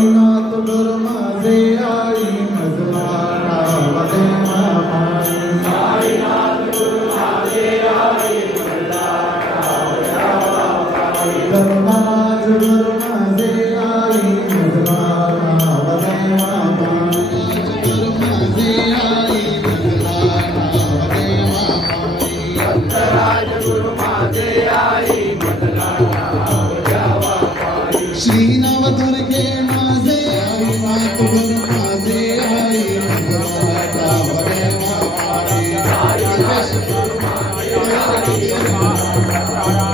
reino. Hare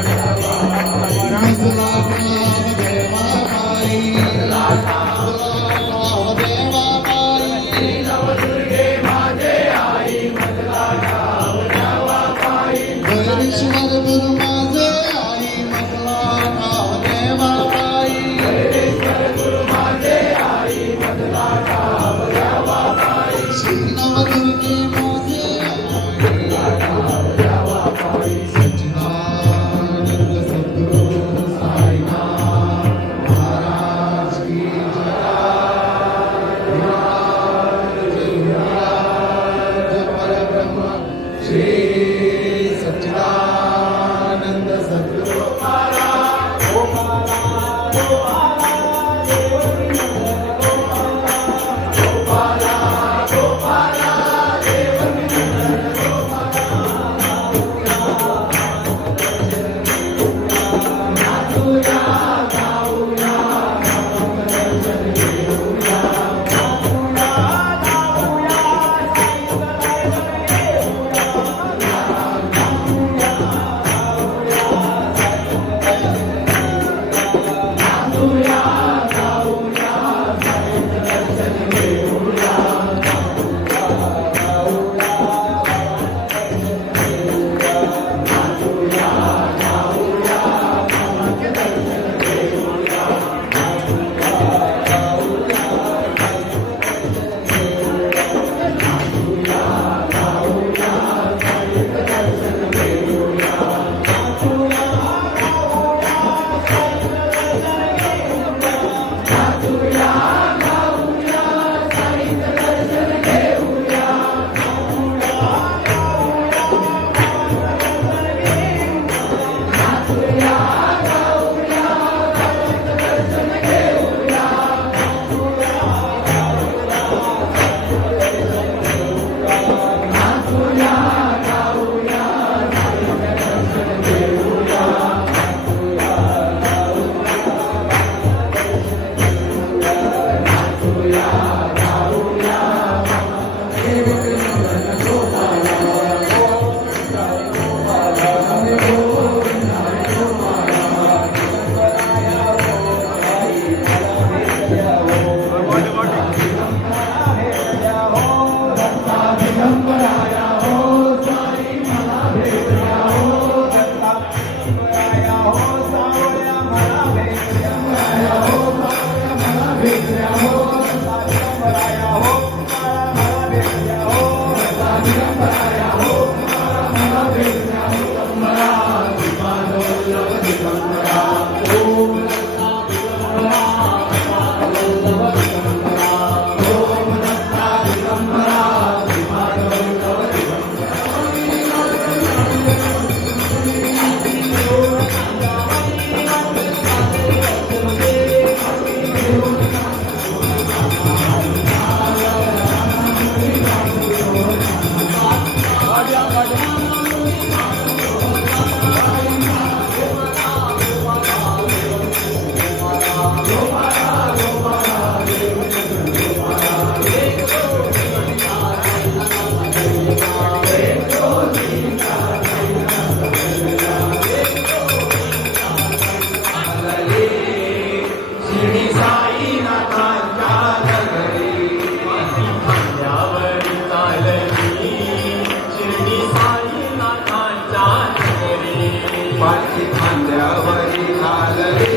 खांद्यावरी घालले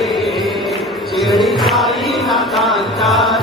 शेळी खाई नाकांचा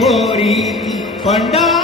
கோரி கொண்டா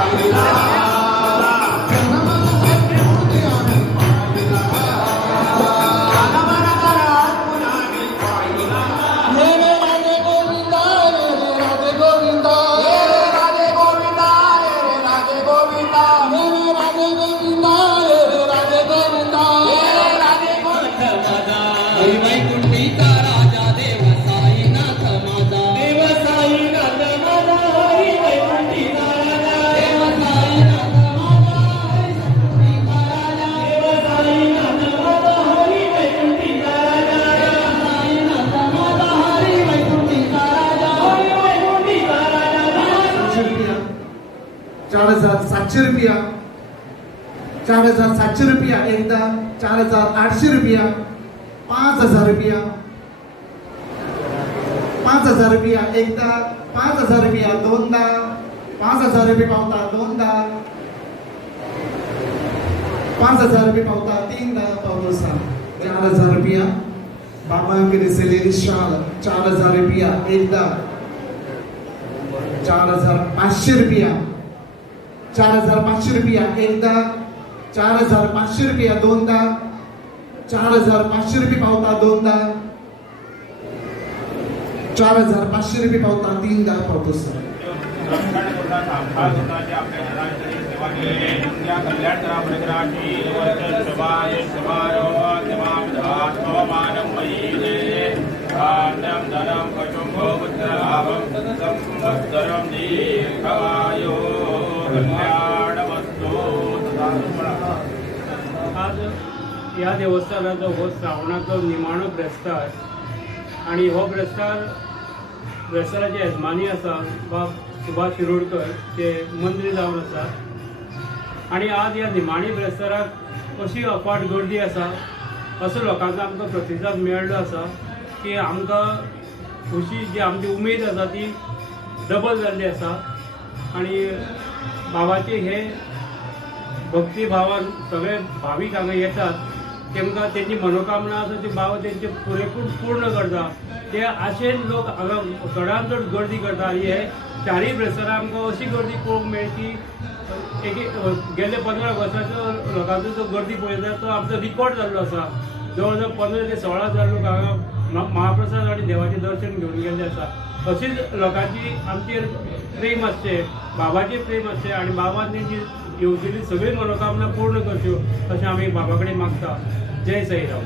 la la हजार सातशे रुपया चार हजार सातशे रुपया एकदा चार हजार आठशे रुपया पाच हजार रुपया पाच हजार रुपया एकदा पाच हजार रुपया दोनदा पाच हजार रुपये पावता दोनदा पाच हजार रुपये पावता तीनदा पावतो सहा. चार हजार रुपया बाबांकडे दिसलेली शाल चार हजार रुपया एकदा चार हजार पाचशे रुपया. चार हजार पाचशे रुपया एकदा चार हजार पाचशे रुपया दोनदा चार हजार पाचशे रुपये पावता दोनदा चार हजार पाचशे रुपये पावता तीनदा पावतो सर. आज ह्या देवस्थानाचो हो श्रावणाचो निमाणो ब्रेस्तार आणि हो ब्रेस्तार ब्रेस्ताराचे येजमानी आसा बाब सुभाष शिरोडकर ते मंत्री जावन आसा आणि आज ह्या निमाणी ब्रेस्ताराक अशी अफाट गर्दी आसा असो लोकांचो आमकां प्रतिसाद मेळ्ळो आसा की आमकां खुशी जी आमची उमेद आसा ती डबल जाल्ली आसा आणि बाबाचे हे भक्ती भावान सगळे भावीक हांगा येतात. तेमकां तेंची मनोकामना आसा ती बाबा तेंचे पुरेपूर पूर्ण करता. ते आशेन लोक हांगा चडांत चड गर्दी करता. आनी हे चारय प्रेसरां आमकां अशी गर्दी पळोवंक मेळची एक गेल्ले पंदरा वर्साचो लोकांचो जो गर्दी पळयता तो आमचो रिकॉर्ड जाल्लो आसा. जवळ जवळ पंदरा ते सोळा हजार लोक हांगा महाप्रसाद आनी देवाचें दर्शन घेवन गेल्ले आसा. अशीच लोकांची आमचेर प्रेम आसचें बाबाचें प्रेम आसचें आनी बाबान तेंची येवजिल्ली सगळी मनोकामना पूर्ण करच्यो अशें आमी बाबा कडेन मागता. जय साईराम.